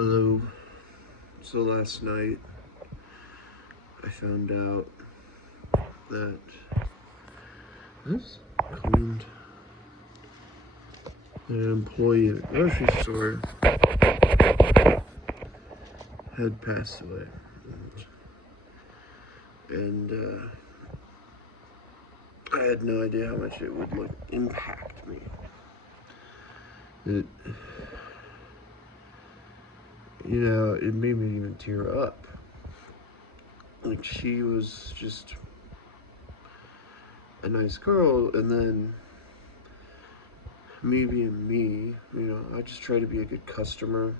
Hello. So last night I found out that this cleaned an employee at a grocery store had passed away. And I had no idea how much it would impact me. It it made me even tear up. Like, she was just a nice girl, and then me being me, I just try to be a good customer,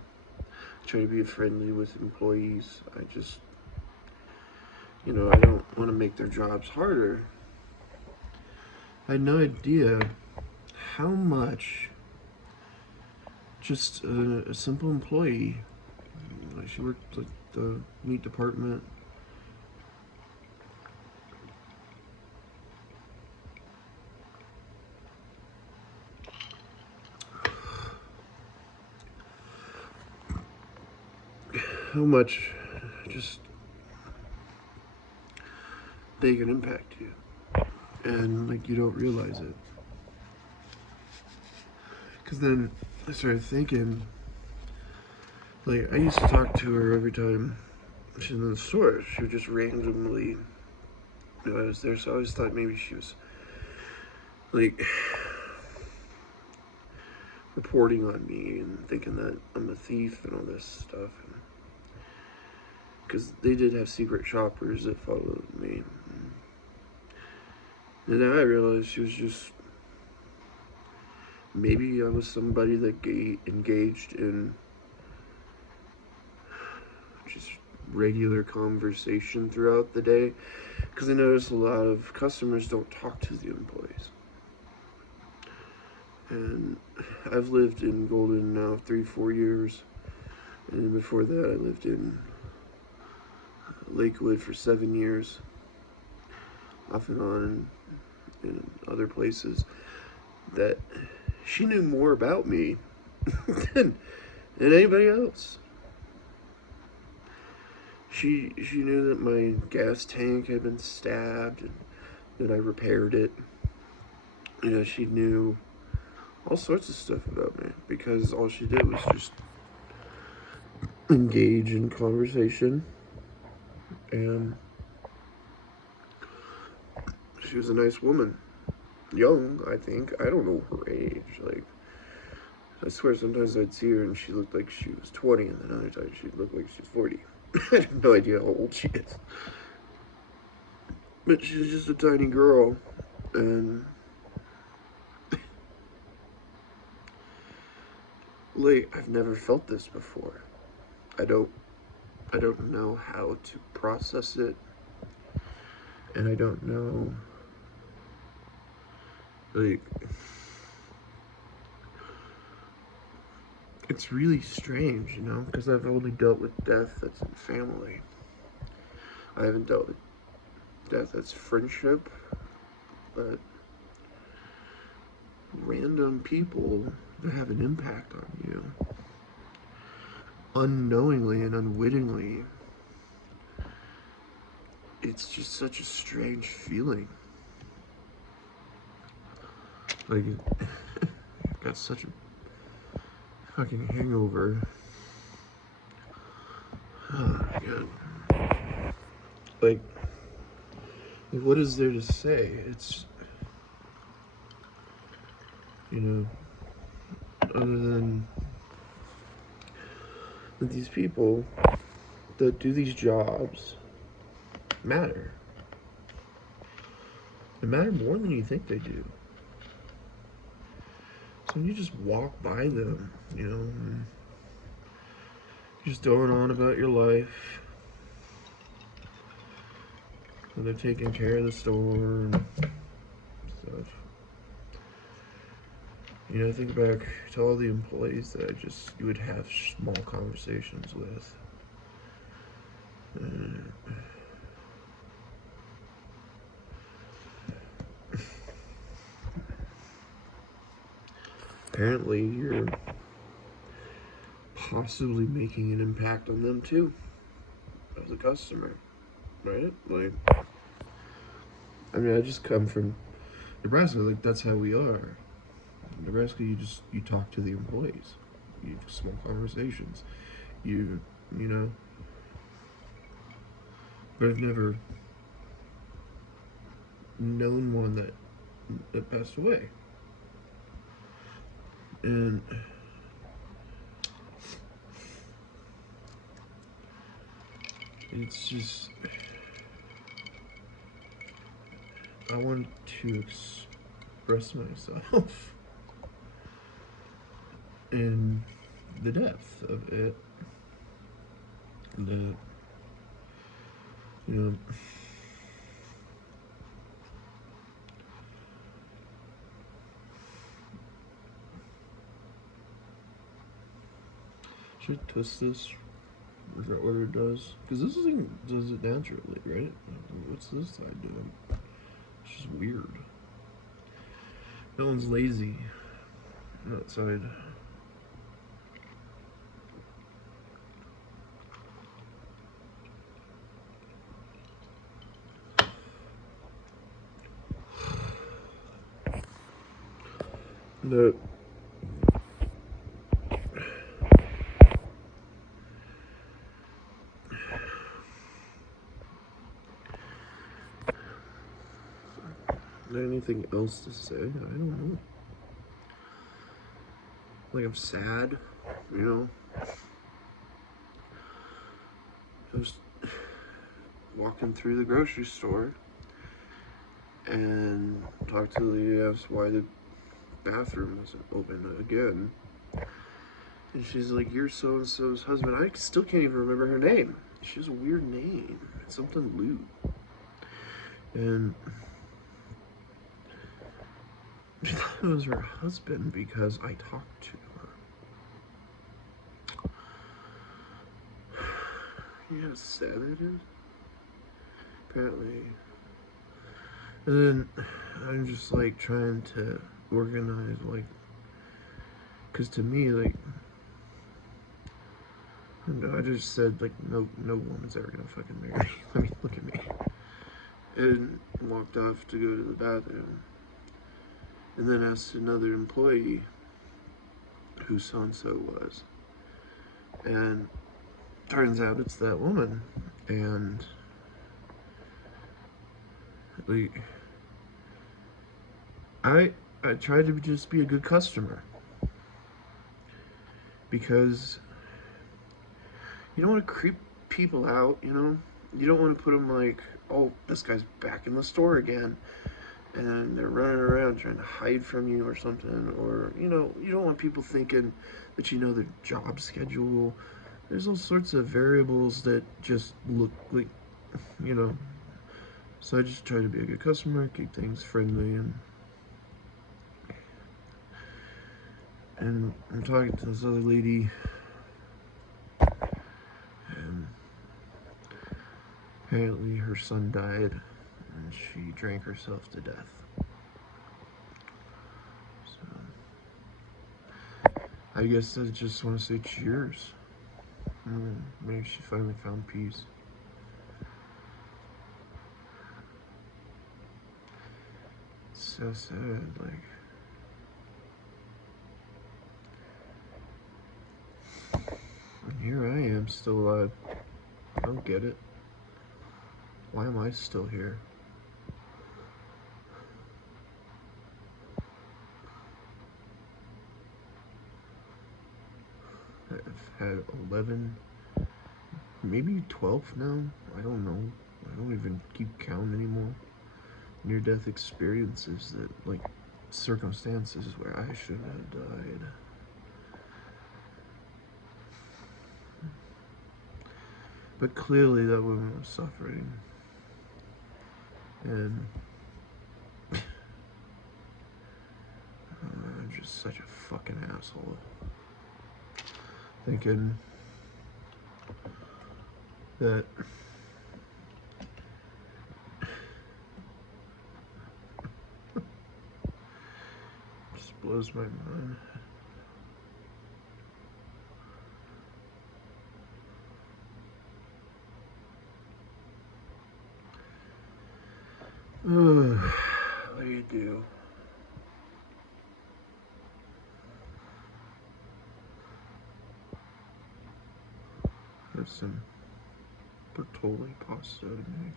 try to be friendly with employees. I don't want to make their jobs harder. I had no idea how much just a simple employee, she worked like the meat department, how much just they can impact you, and you don't realize it. Because then I started thinking, I used to talk to her every time she's in the store. She would just randomly, I was there, so I always thought maybe she was like reporting on me and thinking that I'm a thief and all this stuff. Because they did have secret shoppers that followed me. And then I realized she was just, maybe I was somebody that engaged in just regular conversation throughout the day. Because I noticed a lot of customers don't talk to the employees. And I've lived in Golden now 3-4 years. And before that I lived in Lakewood for 7 years, off and on in other places. That she knew more about me than anybody else. She knew that my gas tank had been stabbed and that I repaired it. She knew all sorts of stuff about me because all she did was just engage in conversation. And she was a nice woman. Young, I think. I don't know her age. I swear sometimes I'd see her and she looked like she was 20, and then other times she'd look like she's 40. I have no idea how old she is. But she's just a tiny girl, and I've never felt this before. I don't know how to process it, and I don't know, it's really strange, because I've only dealt with death that's in family. I haven't dealt with death that's friendship, but random people that have an impact on you, unknowingly and unwittingly, it's just such a strange feeling. I've got such a fucking hangover. Oh my god. What is there to say? It's, other than that these people that do these jobs matter. They matter more than you think they do. So when you just walk by them, just going on about your life, and they're taking care of the store and stuff. Think back to all the employees that you would have small conversations with. Apparently, you're possibly making an impact on them too, as a customer, right? Like, I mean, I just come from Nebraska. Like, that's how we are. In Nebraska, you talk to the employees, you have small conversations, you know. But I've never known one that passed away, and it's just, I want to express myself in the depth of it. The, you know, should I twist this? Is that what it does? Because this thing does it naturally, right? What's this side doing? It's just weird. No one's lazy outside. The Is there anything else to say? I don't know. Like, I'm sad, you know? I was walking through the grocery store and talked to the lady, asked why the bathroom wasn't open again. And she's like, "You're so-and-so's husband." I still can't even remember her name. She has a weird name. It's something Lou. And she thought it was her husband because I talked to her. You know how sad it is? Apparently. And then I'm just like trying to organize, like, because to me, like, I just said, like, no woman's ever gonna fucking marry me. I mean, look at me. And walked off to go to the bathroom. And then asked another employee who so-and-so was. And turns out it's that woman. And, like, I tried to just be a good customer. Because you don't want to creep people out, you know? You don't want to put them like, oh, this guy's back in the store again. And they're running around trying to hide from you or something. Or, you know, you don't want people thinking that you know their job schedule. There's all sorts of variables that just look like, you know. So I just try to be a good customer, keep things friendly, and I'm talking to this other lady, and apparently her son died, and she drank herself to death. So I guess I just want to say cheers. Maybe she finally found peace. It's so sad, like. And here I am, still alive. I don't get it. Why am I still here? I've had 11, maybe 12 now. I don't know. I don't even keep count anymore. Near-death experiences that, like, circumstances where I should have died. But clearly that woman was suffering. And I'm just such a fucking asshole. Thinking that just blows my mind. What do you do? Have some Bertolli pasta to make.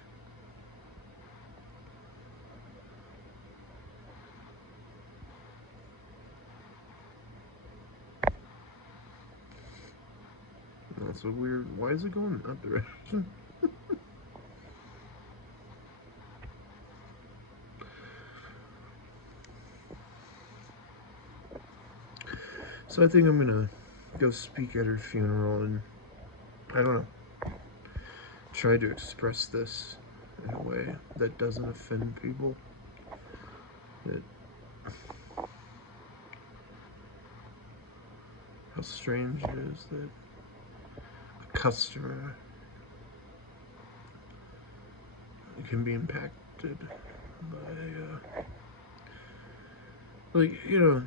That's a weird. Why is it going that direction? So I think I'm gonna go speak at her funeral and I don't know, try to express this in a way that doesn't offend people. That how strange it is that a customer can be impacted by, like, you know,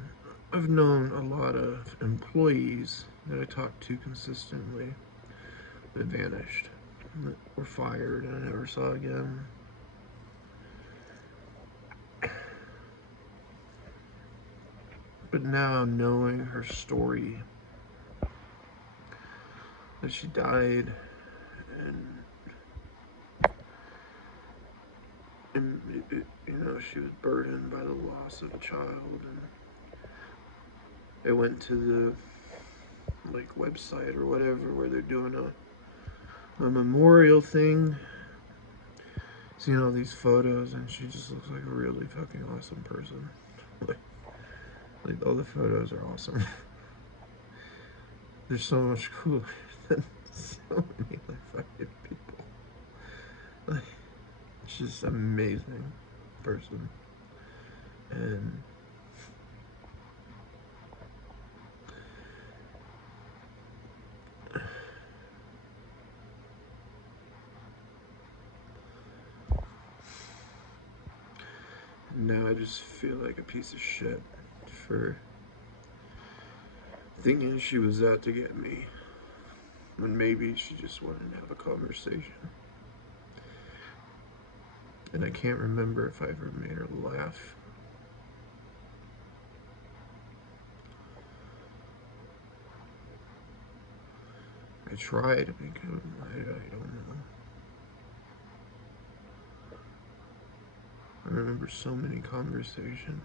I've known a lot of employees that I talked to consistently that vanished, that were fired and I never saw again. But now knowing her story, that she died and you know, she was burdened by the loss of a child, and I went to the like website or whatever where they're doing a memorial thing, seeing all these photos, and she just looks like a really fucking awesome person. like all the photos are awesome. They're so much cooler than so many like fucking people. Like, it's just amazing person. And now I just feel like a piece of shit for thinking she was out to get me when maybe she just wanted to have a conversation. And I can't remember if I ever made her laugh. I tried to make her, I don't know. I remember so many conversations.